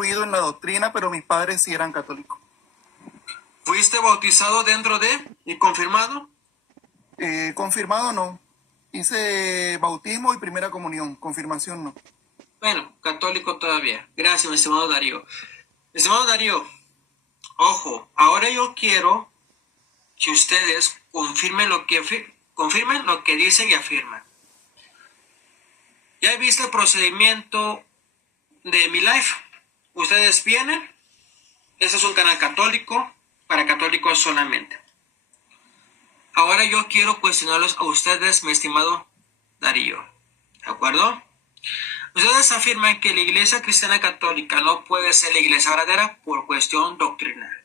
instruido en la doctrina, pero mis padres sí eran católicos. ¿Fuiste bautizado dentro de y confirmado? Confirmado no. Hice bautismo y primera comunión, confirmación no. Bueno, católico todavía. Gracias, mi estimado Darío. Estimado Darío, ojo, ahora yo quiero que ustedes confirmen lo que dicen y afirman. ¿Ya viste el procedimiento de Mi Life? Ustedes vienen, este es un canal católico, para católicos solamente. Ahora yo quiero cuestionarlos a ustedes, mi estimado Darío. ¿De acuerdo? Ustedes afirman que la Iglesia Cristiana Católica no puede ser la iglesia verdadera por cuestión doctrinal.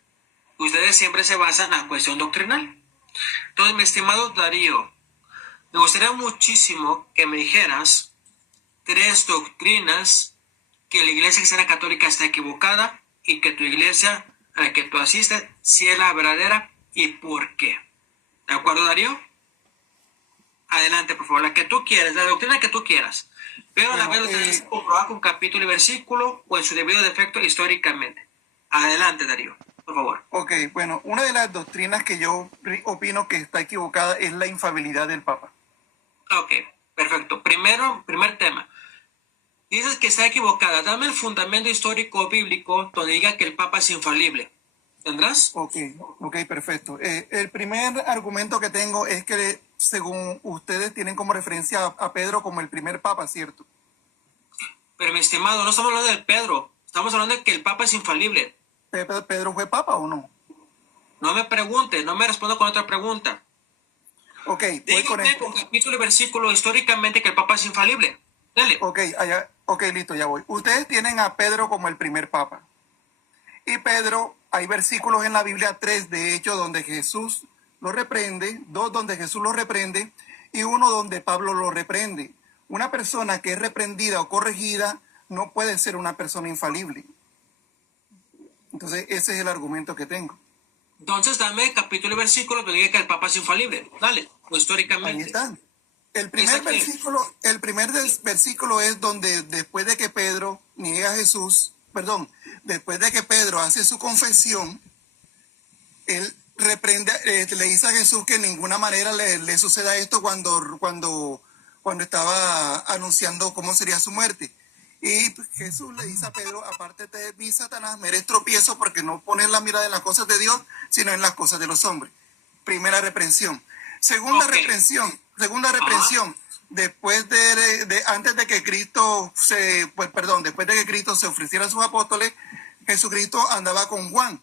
Ustedes siempre se basan en la cuestión doctrinal. Entonces, mi estimado Darío, me gustaría muchísimo que me dijeras 3 doctrinas que la Iglesia Cristiana Católica está equivocada y que tu iglesia a la que tú asistes sí es la verdadera y por qué. ¿De acuerdo, Darío? Adelante, por favor, la que tú quieras, la doctrina que tú quieras. Pero a la vez lo tienes que comprobar con capítulo y versículo o en su debido defecto históricamente. Adelante, Darío, por favor. Ok, bueno, una de las doctrinas que yo opino que está equivocada es la infalibilidad del Papa. Ok, perfecto. Primer tema. Dices que está equivocada. Dame el fundamento histórico bíblico donde diga que el Papa es infalible. ¿Tendrás? Ok, perfecto. El primer argumento que tengo es que según ustedes tienen como referencia a Pedro como el primer Papa, ¿cierto? Pero mi estimado, no estamos hablando de Pedro. Estamos hablando de que el Papa es infalible. ¿Pedro fue Papa o no? No me pregunte, no me responda con otra pregunta. Ok, voy con Dígame esto. con capítulo y versículo históricamente que el Papa es infalible. Dale. Ok, listo, ya voy. Ustedes tienen a Pedro como el primer Papa. Y Pedro, hay versículos en la Biblia, 3 de hecho, donde Jesús lo reprende, 2 donde Jesús lo reprende y 1 donde Pablo lo reprende. Una persona que es reprendida o corregida no puede ser una persona infalible. Entonces, ese es el argumento que tengo. Entonces dame capítulo y versículo donde diga que el Papa es infalible. Dale, o históricamente. Ahí está. El primer versículo es donde después de que Pedro niega a Jesús, después de que Pedro hace su confesión, él reprende, le dice a Jesús que en ninguna manera le suceda esto cuando estaba anunciando cómo sería su muerte. Y Jesús le dice a Pedro, apártate de mí, Satanás, me eres tropiezo porque no pones la mirada en las cosas de Dios, sino en las cosas de los hombres. Primera reprensión. Segunda reprensión, después antes de que Cristo después de que Cristo se ofreciera a sus apóstoles, Jesucristo andaba con Juan.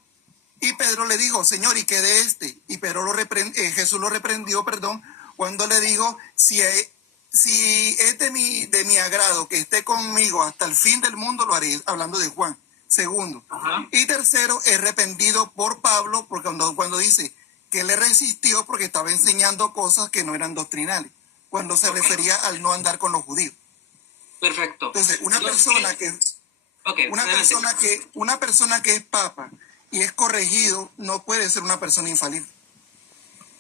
Y Pedro le dijo, Señor, ¿y qué de este? Y Jesús lo reprendió, cuando le dijo, si es de mi agrado que esté conmigo hasta el fin del mundo, lo haré, hablando de Juan. Segundo. Ajá. Y tercero, es reprendido por Pablo, porque cuando dice que le resistió porque estaba enseñando cosas que no eran doctrinales, cuando se refería al no andar con los judíos. Perfecto. Entonces, una persona que es papa y es corregido no puede ser una persona infalible.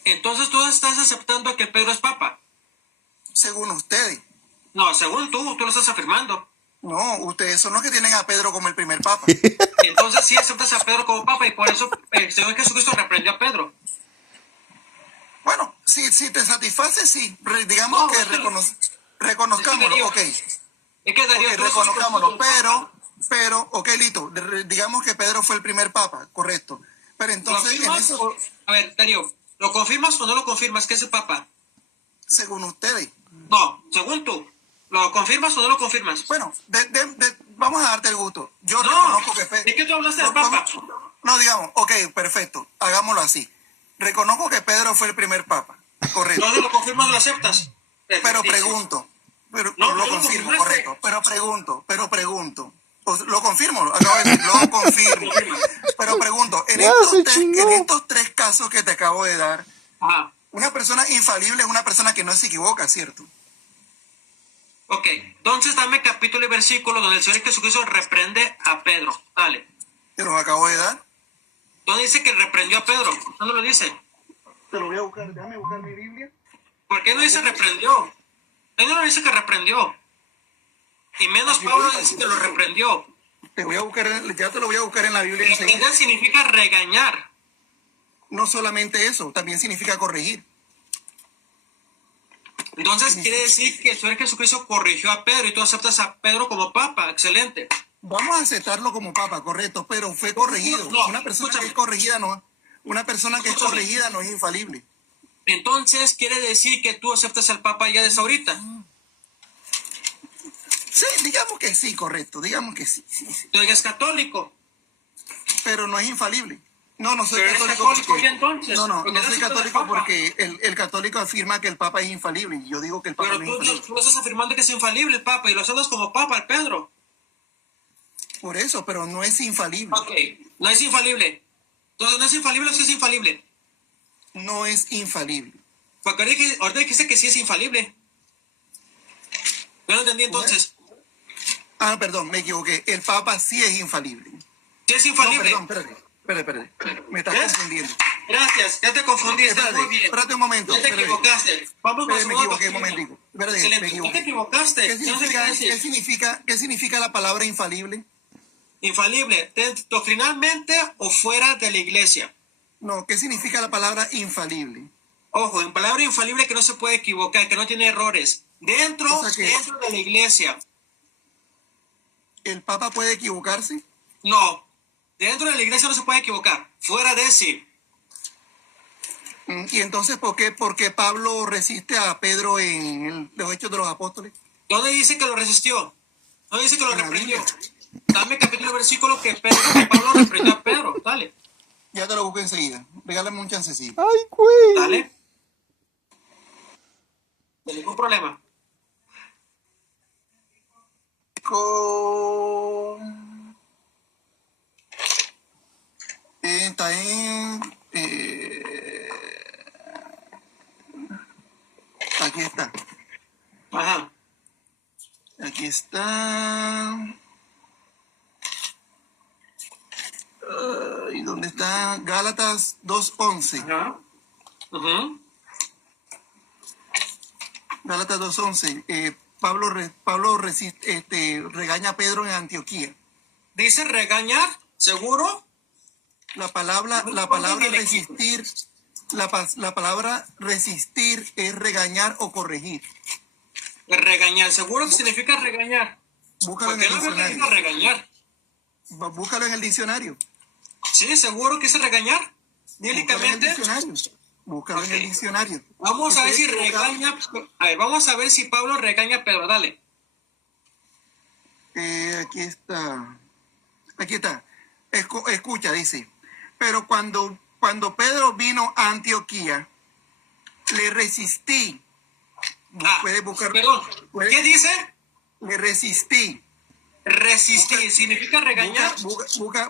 Entonces tú estás aceptando que Pedro es papa. Según ustedes. No, según tú lo estás afirmando. No, ustedes son los que tienen a Pedro como el primer papa. Entonces sí aceptas a Pedro como papa y por eso el Señor Jesucristo reprendió a Pedro. Bueno, si te satisface, sí. Digamos que reconozcámoslo, ok. Es que Darío, reconozcámoslo, pero, ok, listo. Digamos que Pedro fue el primer papa, correcto. Pero entonces en eso... A ver, Darío, ¿lo confirmas o no lo confirmas que es el papa? Según ustedes. No, según tú. ¿Lo confirmas o no lo confirmas? Bueno, vamos a darte el gusto. Yo reconozco que Pedro... ¿De qué tú hablaste del papa? No, digamos, ok, perfecto. Hagámoslo así. Reconozco que Pedro fue el primer papa, correcto. ¿No lo confirmas o lo aceptas? Pero pregunto. Lo confirmo, correcto. Pero pregunto. Lo confirmo, acabo de decir, lo confirmo. Pero pregunto, en estos 3 casos que te acabo de dar, ajá, una persona infalible es una persona que no se equivoca, ¿cierto? Ok, entonces dame capítulo y versículo donde el Señor Jesucristo reprende a Pedro. Dale. Te los acabo de dar. ¿Dónde dice que reprendió a Pedro? ¿Dónde lo dice? Te lo voy a buscar, déjame buscar mi Biblia. ¿Por qué no dice reprendió? Él no lo dice que reprendió. Y menos Pablo dice que lo reprendió. Te voy a buscar, ya te lo voy a buscar en la Biblia enseguida. Reprender significa regañar. No solamente eso, también significa corregir. Entonces quiere decir que el Señor Jesucristo corrigió a Pedro y tú aceptas a Pedro como papa. Excelente. Vamos a aceptarlo como papa, correcto, pero fue corregido. No, Una persona escúchame. que es corregida no, una persona que es Escúchame. corregida no es infalible. Entonces quiere decir que tú aceptas al papa ya desde ahorita. Sí, digamos que sí, correcto, digamos que sí, sí, sí. Tú eres católico. Pero no es infalible. No, no soy Pero eres católico católico porque... ya entonces. No, no, porque no no soy aceptas al católico papa. porque el católico afirma que el papa es infalible y yo digo que el papa Pero no es infalible. tú estás afirmando que es infalible el papa y lo aceptas como papa al Pedro. Por eso, pero no es infalible. Ok, no es infalible. Entonces, ¿no es infalible o sí es infalible? No es infalible. Porque ahorita dijiste que sí es infalible. Yo no entendí entonces. Ah, perdón, me equivoqué. El papa sí es infalible. Sí es No, infalible. perdón, espérate. Me estás ¿Ves? confundiendo. Gracias, ya te confundiste. Muy bien. Espérate un momento. Ya te Espérate. equivocaste. Vamos más Me equivoqué un momentico. Espérate, me Excelente. Ya te equivoqué. equivocaste. ¿Qué Yo no sé qué significa, decir. qué significa la palabra infalible? Infalible. Doctrinalmente o fuera de la iglesia. No, ¿qué significa la palabra infalible? Ojo, en palabra infalible que no se puede equivocar, que no tiene errores. Dentro, O sea que- dentro de la iglesia. ¿El papa puede equivocarse? No. Dentro de la iglesia no se puede equivocar. Fuera de sí. Y entonces, ¿por qué Pablo resiste a Pedro en los Hechos de los Apóstoles? ¿Dónde dice que lo resistió? ¿Dónde dice que lo En la reprendió? Biblia. Dame capítulo y versículo que Pablo reprendió a Pedro. Dale, Ya te lo busco enseguida. Regálame un chancecito. ¡Ay, güey! dale. No hay ningún problema. Está en... aquí está. Ajá. Aquí está. ¿Y dónde está? Gálatas 2:11. Ajá. Ujú. Gálatas 2:11. Pablo regaña a Pedro en Antioquía. Dice regañar, ¿seguro? La palabra resistir, la palabra resistir es regañar o corregir. Regañar, ¿seguro que significa regañar? Búscalo en Porque el no me significa diccionario. regañar. Búscalo en el diccionario. ¿Sí? ¿Seguro que es regañar? Bíblicamente. Búscalo en el diccionario. Vamos a ver si Estoy equivocado. regaña. A ver, vamos a ver si Pablo regaña a Pedro. Dale. Aquí está. Aquí está. Escucha, dice. Pero cuando Pedro vino a Antioquía, le resistí. Puedes buscar. Perdón. puedes- ¿Qué dice? Le resistí. Resistir. ¿Significa regañar?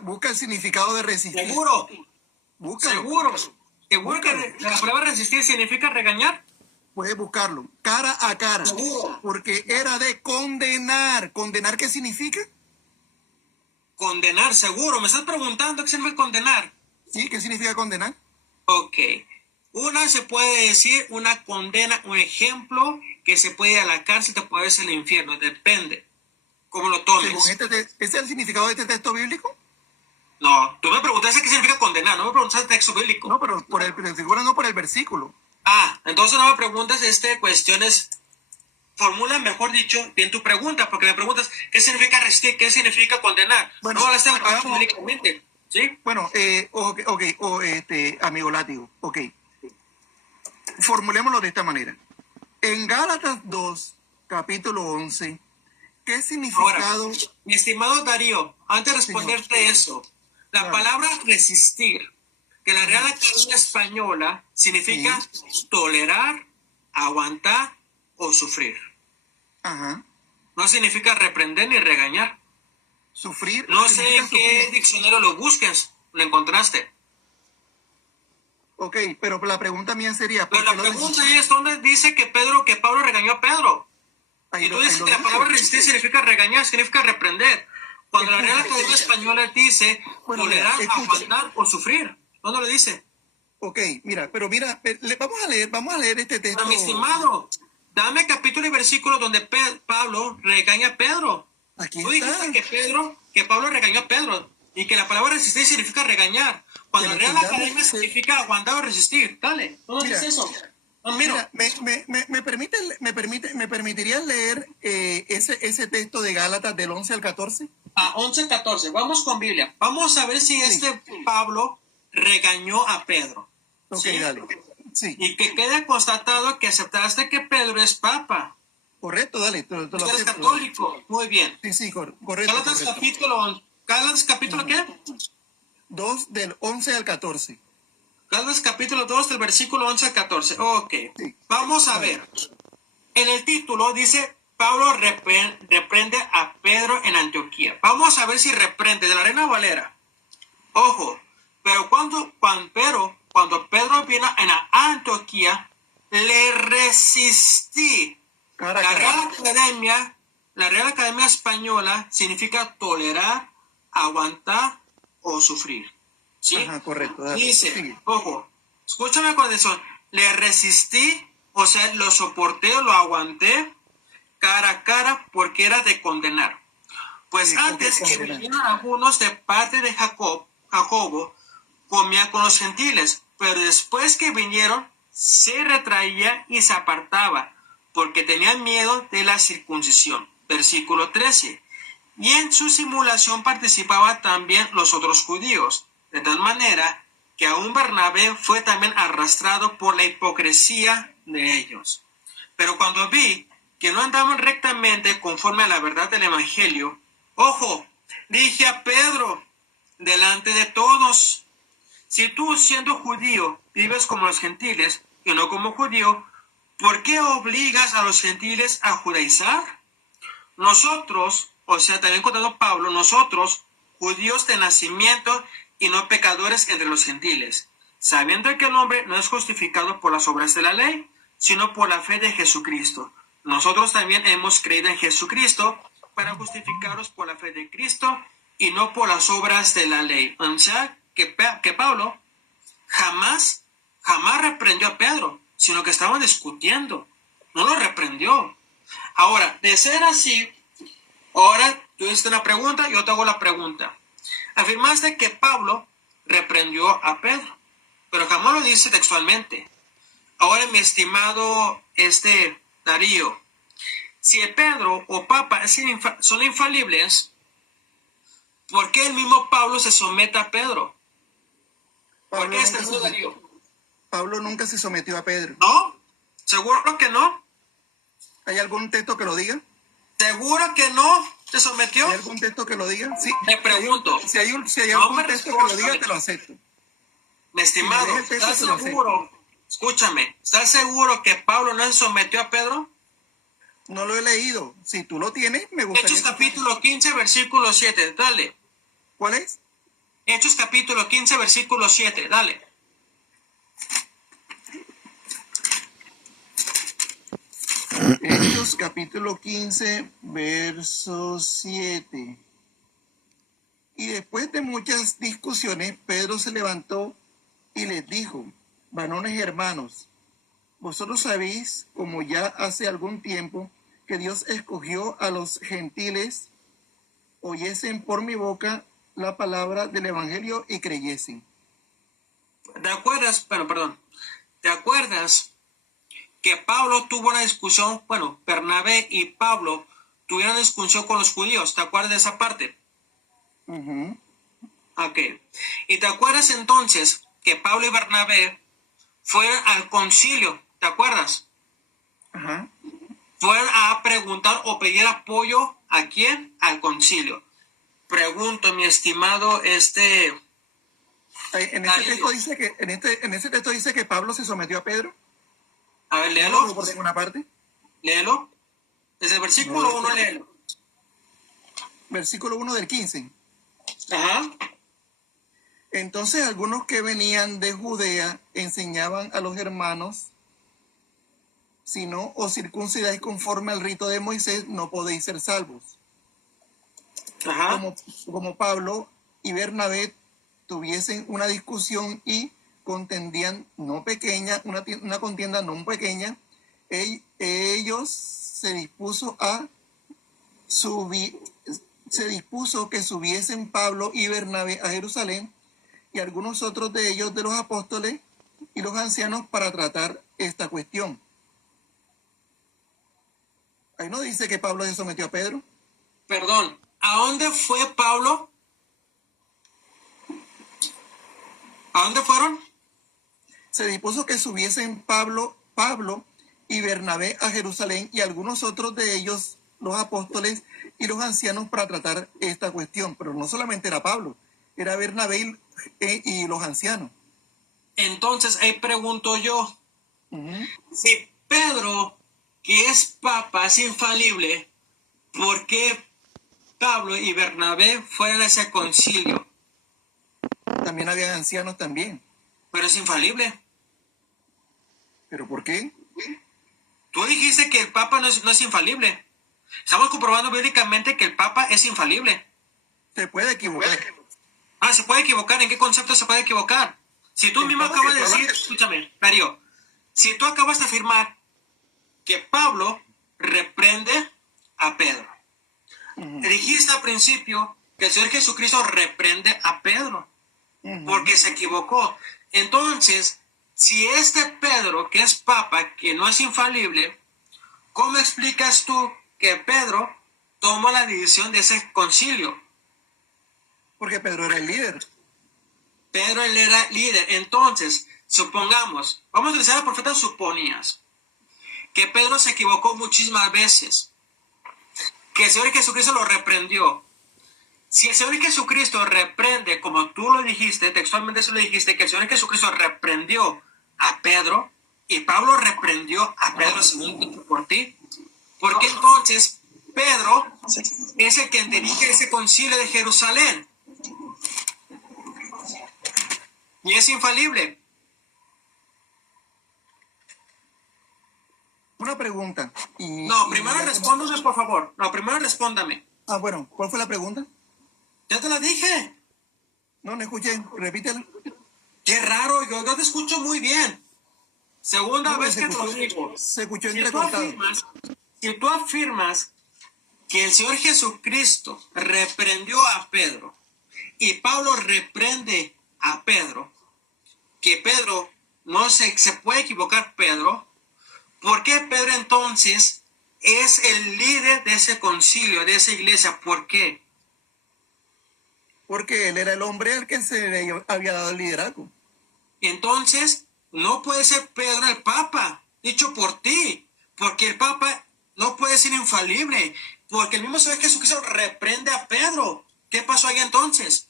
Busca el significado de resistir. Seguro. Búscalo. Seguro. ¿Seguro que la palabra resistir significa regañar? Puedes buscarlo. Cara a cara. Seguro. Porque era de condenar. ¿Condenar qué significa? Condenar, seguro. Me estás preguntando qué significa condenar. ¿Sí? ¿Qué significa condenar? Ok. Una se puede decir una condena, un ejemplo que se puede ir a la cárcel, te puede ir al infierno. Depende. ¿Cómo lo tomes? Según ¿ese es el significado de este texto bíblico? No, tú me preguntaste qué significa condenar, no me preguntaste texto bíblico. No, pero por el versículo, no por el versículo. Ah, entonces no me preguntas cuestiones, formula mejor dicho bien tu pregunta, porque me preguntas qué significa resistir, qué significa condenar. Bueno, no hablaste hagamos- bíblicamente, ¿sí? Bueno, amigo látigo, ok. Formulémoslo de esta manera. En Gálatas 2, capítulo 11, ¿qué significado? Mi estimado Darío, antes de responderte eso, la Claro. palabra resistir, que la Real Academia Española significa tolerar, aguantar o sufrir. Ajá. No significa reprender ni regañar. Sufrir. No sé significa en qué sufrir. diccionario lo busques, lo encontraste. Ok, pero la pregunta mía sería. Pero ¿por la qué lo pregunta dice? es, ¿dónde dice que Pablo regañó a Pedro? Ahí Y tú lo- dices ahí lo que la dice. palabra resistir significa regañar, significa reprender. Cuando la Real Escucha, Academia Española dice Bueno, mira, tolerar, escucha. aguantar o sufrir. ¿Dónde lo dice? Ok, mira, vamos a leer este texto. Pero mi estimado, dame capítulo y versículo donde Pablo regaña a Pedro. Aquí Tú está. dijiste que Pablo regañó a Pedro y que la palabra resistir significa regañar. Cuando en Pero Real Academia significa aguantar o resistir. Dale, ¿cómo dice eso? No, mira. Mira, me permitirías leer ese texto de Gálatas del 11 al 14? A 11:14. Vamos con Biblia. Vamos a ver si Sí. este Pablo regañó a Pedro. Ok, ¿sí? dale. Sí, Y que quede constatado que aceptaste que Pedro es papa. correcto, dale. Te lo Tú eres acepto. católico. Muy bien. Sí, sí, correcto. Gálatas capítulo ¿qué? 2 del 11 al 14. Gálatas capítulo 2 del versículo 11 al 14. Ok. Sí. Vamos a ver. En el título dice Pablo reprende a Pedro en Antioquía. Vamos a ver si reprende de la Reina Valera. Ojo, pero cuando Pedro vino en Antioquía, le resistí. Cara a La cara. Real Academia Española significa tolerar, aguantar o sufrir. ¿Sí? Ajá, correcto. Dale. Dice, Sigue. ojo, escúchame con atención. Le resistí, o sea, lo soporté, lo aguanté cara a cara porque era de condenar. Pues Sí, antes que condenar. vinieran algunos de parte de Jacobo, comía con los gentiles, pero después que vinieron, se retraía y se apartaba, porque tenían miedo de la circuncisión. Versículo 13. Y en su simulación participaban también los otros judíos, de tal manera que aún Bernabé fue también arrastrado por la hipocresía de ellos. Pero cuando vi que no andaban rectamente conforme a la verdad del Evangelio, ojo, dije a Pedro, delante de todos, si tú siendo judío vives como los gentiles y no como judío, ¿por qué obligas a los gentiles a judaizar? Nosotros, o sea, también contando Pablo, nosotros, judíos de nacimiento y no pecadores entre los gentiles, sabiendo que el hombre no es justificado por las obras de la ley, sino por la fe de Jesucristo. Nosotros también hemos creído en Jesucristo para justificaros por la fe de Cristo y no por las obras de la ley. O sea, que Pablo jamás reprendió a Pedro, sino que estaban discutiendo. No lo reprendió. Ahora, de ser así, ahora tú hiciste una pregunta, yo te hago la pregunta. Afirmaste que Pablo reprendió a Pedro, pero jamás lo dice textualmente. Ahora, mi estimado Darío, si Pedro o Papa son infalibles, ¿por qué el mismo Pablo se somete a Pedro? ¿Por qué Darío? Pablo nunca se sometió a Pedro. ¿No? ¿Seguro que no? ¿Hay algún texto que lo diga? ¿Seguro que no se sometió? ¿Hay algún texto que lo diga? Sí. Te pregunto. Si hay algún texto que lo diga, te lo acepto. Mi estimado, ¿estás seguro? Escúchame, ¿estás seguro que Pablo no se sometió a Pedro? No lo he leído. Si tú lo tienes, me gustaría. Hechos capítulo 15, versículo 7, dale. ¿Cuál es? Hechos capítulo 15, versículo 7, dale. Hechos capítulo 15, verso 7. Y después de muchas discusiones, Pedro se levantó y les dijo: varones hermanos, vosotros sabéis, como ya hace algún tiempo, que Dios escogió a los gentiles, oyesen por mi boca la palabra del evangelio y creyesen. ¿Te acuerdas? Bueno, perdón. ¿Te acuerdas que Pablo tuvo una discusión? Bueno, Bernabé y Pablo tuvieron una discusión con los judíos. ¿Te acuerdas de esa parte? Ok. ¿Y te acuerdas entonces que Pablo y Bernabé fueron al concilio? ¿Te acuerdas? Ajá. Fueron a preguntar o pedir apoyo ¿a quién? Al concilio. Pregunto, mi estimado, En ese texto dice que en ese texto dice que Pablo se sometió a Pedro. A ver, ¿No léelo. lo por ninguna parte? Léelo. Desde el versículo 1, léelo. Versículo 1 del 15. Ajá. Entonces algunos que venían de Judea enseñaban a los hermanos: si no os circuncidáis conforme al rito de Moisés, no podéis ser salvos. Ajá. Como Pablo y Bernabé tuviesen una discusión y contendían no pequeña, una contienda no pequeña, ellos se dispuso a subí, se dispuso que subiesen Pablo y Bernabé a Jerusalén y algunos otros de ellos de los apóstoles y los ancianos para tratar esta cuestión. Ahí no dice que Pablo se sometió a Pedro. Perdón, ¿a dónde fue Pablo? ¿A dónde fueron? Se dispuso que subiesen Pablo y Bernabé a Jerusalén y algunos otros de ellos, los apóstoles y los ancianos, para tratar esta cuestión. Pero no solamente era Pablo, era Bernabé y los ancianos. Entonces, ahí pregunto yo, Uh-huh. si Pedro, que es papa, es infalible, ¿por qué Pablo y Bernabé fueron a ese concilio? También había ancianos también. Pero es infalible. ¿Pero por qué? Tú dijiste que el papa no es infalible. Estamos comprobando bíblicamente que el papa es infalible. Se puede equivocar. Ah, ¿se puede equivocar? ¿En qué concepto se puede equivocar? Si tú mismo acabas de decir, escúchame, Darío, si tú acabas de afirmar que Pablo reprende a Pedro, dijiste al principio que el Señor Jesucristo reprende a Pedro porque se equivocó. Entonces, si este Pedro, que es papa, que no es infalible, ¿cómo explicas tú que Pedro tomó la decisión de ese concilio? Porque Pedro era el líder. Pedro él era líder. Entonces, supongamos, vamos a utilizar el profeta suponías, que Pedro se equivocó muchísimas veces, que el Señor Jesucristo lo reprendió. Si el Señor Jesucristo reprende, como tú lo dijiste, textualmente se lo dijiste, que el Señor Jesucristo reprendió a Pedro, y Pablo reprendió a Pedro según por ti, ¿por qué entonces Pedro es el que dirige ese concilio de Jerusalén? Y es infalible. Una pregunta. No, primero respóndame, por favor. No, primero respóndame. Ah, bueno, ¿cuál fue la pregunta? Ya te la dije. No escuché, repítela. Qué raro, yo te escucho muy bien. Segunda No, vez se que te lo escuchó- digo. Se escuchó Si entrecortado. tú afirmas que el Señor Jesucristo reprendió a Pedro y Pablo reprende a Pedro, que Pedro no se puede equivocar, Pedro, ¿por qué Pedro entonces es el líder de ese concilio, de esa iglesia? ¿Por qué? Porque él era el hombre al que se le había dado el liderazgo. Entonces, no puede ser Pedro el Papa, dicho por ti, porque el Papa no puede ser infalible, porque el mismo Señor Jesucristo reprende a Pedro. ¿Qué pasó ahí entonces?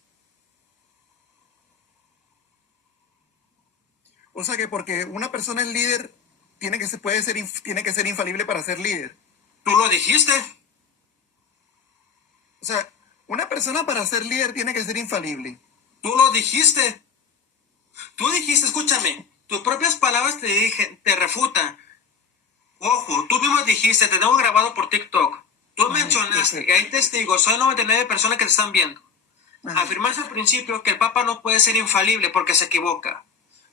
O sea que porque una persona es líder, tiene que ser infalible para ser líder. Tú lo dijiste. O sea, una persona para ser líder tiene que ser infalible. Tú lo dijiste. Tú dijiste, escúchame, tus propias palabras te refutan. Ojo, tú mismo dijiste, te tengo grabado por TikTok. Tú mencionaste, y hay testigos, son 99 personas que te están viendo. Afirmaste al principio que el Papa no puede ser infalible porque se equivoca.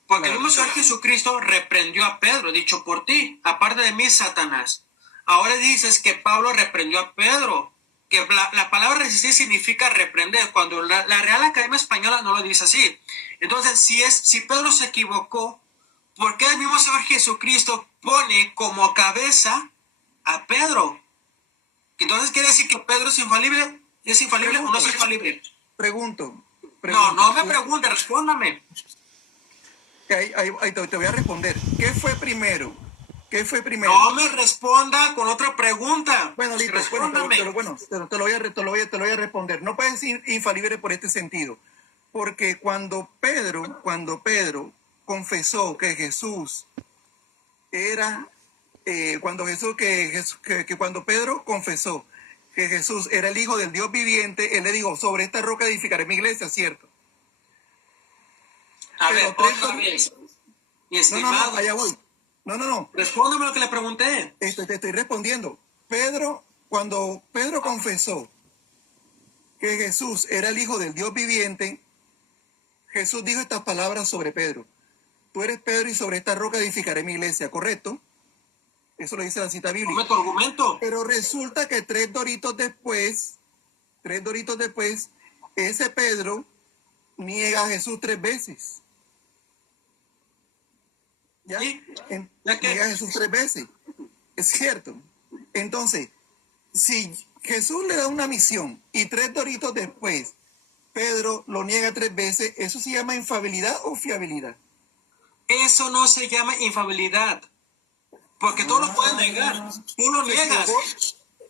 Porque el mismo Señor Jesucristo reprendió a Pedro, dicho por ti, aparte de mí, Satanás. Ahora dices que Pablo reprendió a Pedro, que la palabra resistir significa reprender, cuando la Real Academia Española no lo dice así. Entonces, si Pedro se equivocó, ¿por qué el mismo Señor Jesucristo pone como cabeza a Pedro? Entonces, ¿quiere decir que Pedro es infalible? ¿Es infalible o no es infalible? Pregunto. No me pregunte, respóndame. Ahí te voy a responder. ¿Qué fue primero? No me responda con otra pregunta. Bueno, listo. Respóndame. Te lo voy a responder. No puedes ser infalible por este sentido. Porque cuando Pedro confesó que Jesús era, cuando Pedro confesó que Jesús era el Hijo del Dios viviente, él le dijo, sobre esta roca edificaré mi iglesia, ¿cierto? A ver, otra vez. Mi estimado. No, allá voy. No. Respóndame lo que le pregunté. Te estoy respondiendo. Cuando Pedro confesó que Jesús era el Hijo del Dios viviente, Jesús dijo estas palabras sobre Pedro. Tú eres Pedro y sobre esta roca edificaré mi iglesia, ¿correcto? Eso lo dice la cita bíblica. Dame tu argumento. Pero resulta que tres doritos después, ese Pedro niega a Jesús 3 veces. ¿Ya? ¿Sí? ¿Ya qué? Niega a Jesús 3 veces. Es cierto. Entonces, si Jesús le da una misión y 3 doritos después, Pedro lo niega 3 veces, ¿eso se llama infabilidad o fiabilidad? Eso no se llama infabilidad. Porque tú lo puedes negar. Tú lo niegas.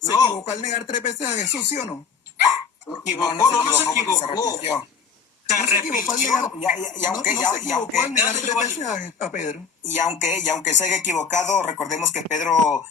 ¿Se equivocó al negar 3 veces a Jesús, sí o no? No se equivocó. Se equivocó al arrepintió. negar 3 veces a Pedro. Y aunque se haya equivocado, recordemos que Pedro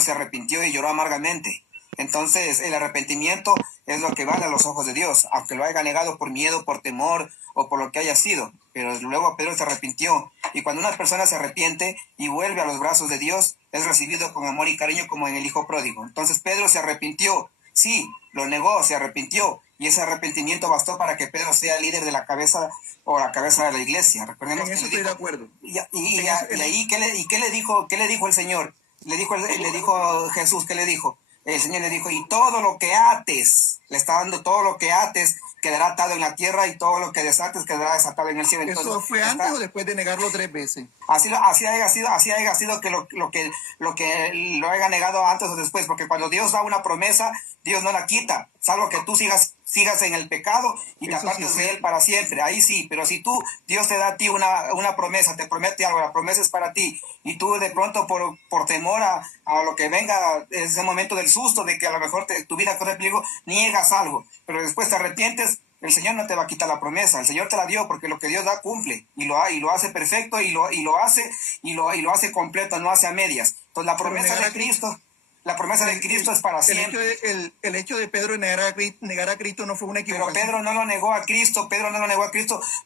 se arrepintió y lloró amargamente. Entonces, el arrepentimiento es lo que vale a los ojos de Dios, aunque lo haya negado por miedo, por temor o por lo que haya sido. Pero luego Pedro se arrepintió. Y cuando una persona se arrepiente y vuelve a los brazos de Dios, es recibido con amor y cariño como en el hijo pródigo. Entonces, Pedro se arrepintió. Sí, lo negó, se arrepintió. Y ese arrepentimiento bastó para que Pedro sea líder de la cabeza o la cabeza de la iglesia. Recordemos en que eso estoy de acuerdo. Y ahí, ¿qué le dijo el Señor? Le dijo Jesús, ¿qué le dijo? El Señor le dijo, y todo lo que ates, le está dando todo lo que ates, quedará atado en la tierra, y todo lo que desates quedará desatado en el cielo. Entonces, ¿eso fue antes o después de negarlo 3 veces? Así haya sido que lo que lo haya negado antes o después, porque cuando Dios da una promesa, Dios no la quita, salvo que tú sigas en el pecado y te apartes de él para siempre. Ahí sí, pero si Dios te da a ti una promesa, te promete algo, la promesa es para ti, y tú de pronto por temor a lo que venga, ese momento del susto de que a lo mejor tu vida corre peligro, niegas algo, pero después te arrepientes, el Señor no te va a quitar la promesa, el Señor te la dio, porque lo que Dios da cumple, y lo hace perfecto, y lo hace completo, no hace a medias. Entonces la promesa de Cristo... La promesa de Cristo es para siempre. El hecho de Pedro negar a Cristo no fue una equivocación. Pero Pedro no lo negó a Cristo,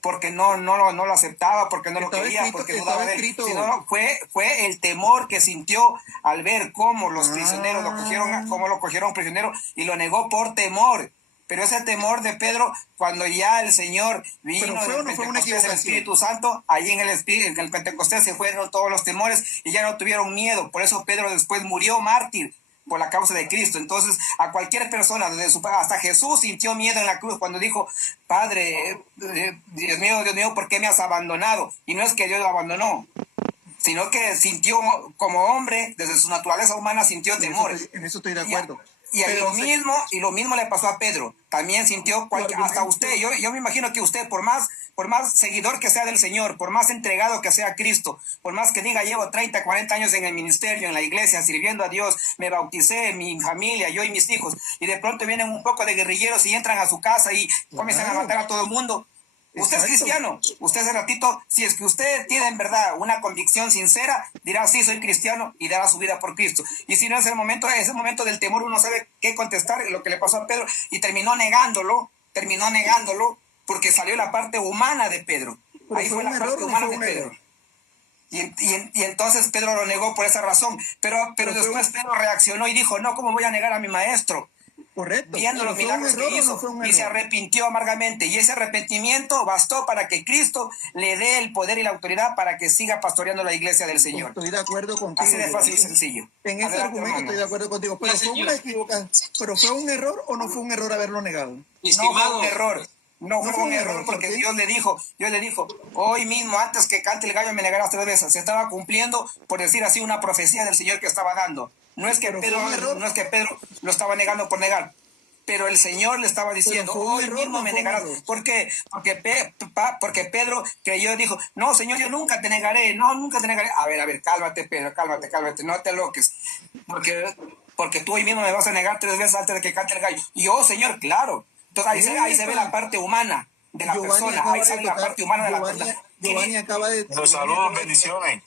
porque no lo aceptaba, porque no lo quería, porque dudaba de él. Sino fue el temor que sintió al ver cómo los prisioneros lo cogieron prisionero, y lo negó por temor. Pero ese temor de Pedro, cuando ya el Señor vino del Pentecostés, el Espíritu Santo, ahí en el Pentecostés se fueron todos los temores y ya no tuvieron miedo. Por eso Pedro después murió mártir por la causa de Cristo. Entonces, a cualquier persona, hasta Jesús sintió miedo en la cruz cuando dijo, Padre, Dios mío, ¿por qué me has abandonado? Y no es que Dios lo abandonó, sino que sintió como hombre, desde su naturaleza humana, sintió temor. En eso estoy de acuerdo. Y lo mismo le pasó a Pedro. También sintió, hasta usted, yo me imagino que usted, por más seguidor que sea del Señor, por más entregado que sea a Cristo, por más que diga, llevo 30, 40 años en el ministerio, en la iglesia, sirviendo a Dios, me bauticé, mi familia, yo y mis hijos, y de pronto vienen un poco de guerrilleros y entran a su casa y comienzan a matar a todo el mundo. Usted es cristiano, usted hace ratito, si es que usted tiene en verdad una convicción sincera, dirá, sí, soy cristiano, y dará su vida por Cristo. Y si no es el momento del temor, uno sabe qué contestar, lo que le pasó a Pedro, y terminó negándolo, porque salió la parte humana de Pedro. Ahí fue la parte humana de Pedro. Y entonces Pedro lo negó por esa razón, pero después Pedro reaccionó y dijo, no, ¿cómo voy a negar a mi maestro? Correcto. Viendo los milagros que hizo, y se arrepintió amargamente, y ese arrepentimiento bastó para que Cristo le dé el poder y la autoridad para que siga pastoreando la iglesia del Señor. Estoy de acuerdo contigo. Así de fácil y sencillo. En ese argumento estoy de acuerdo contigo, pero fue una equivocación. ¿Pero fue un error o no fue un error haberlo negado? No fue un error. No fue un error, porque Dios le dijo, hoy mismo, antes que cante el gallo, me negarás 3 veces. Se estaba cumpliendo, por decir así, una profecía del Señor que estaba dando. No es que Pedro lo estaba negando por negar, pero el Señor le estaba diciendo, hoy mismo me negarás. ¿Por qué? Porque Pedro creyó, dijo, no, Señor, yo nunca te negaré, nunca te negaré. A ver, cálmate, Pedro, cálmate, no te loques, porque tú hoy mismo me vas a negar 3 veces antes de que cante el gallo. Y yo, Señor, claro. Entonces ahí se ve la parte humana de la persona, ahí se ve la parte humana de la persona. Giovanni acaba de... Saludos, bendiciones.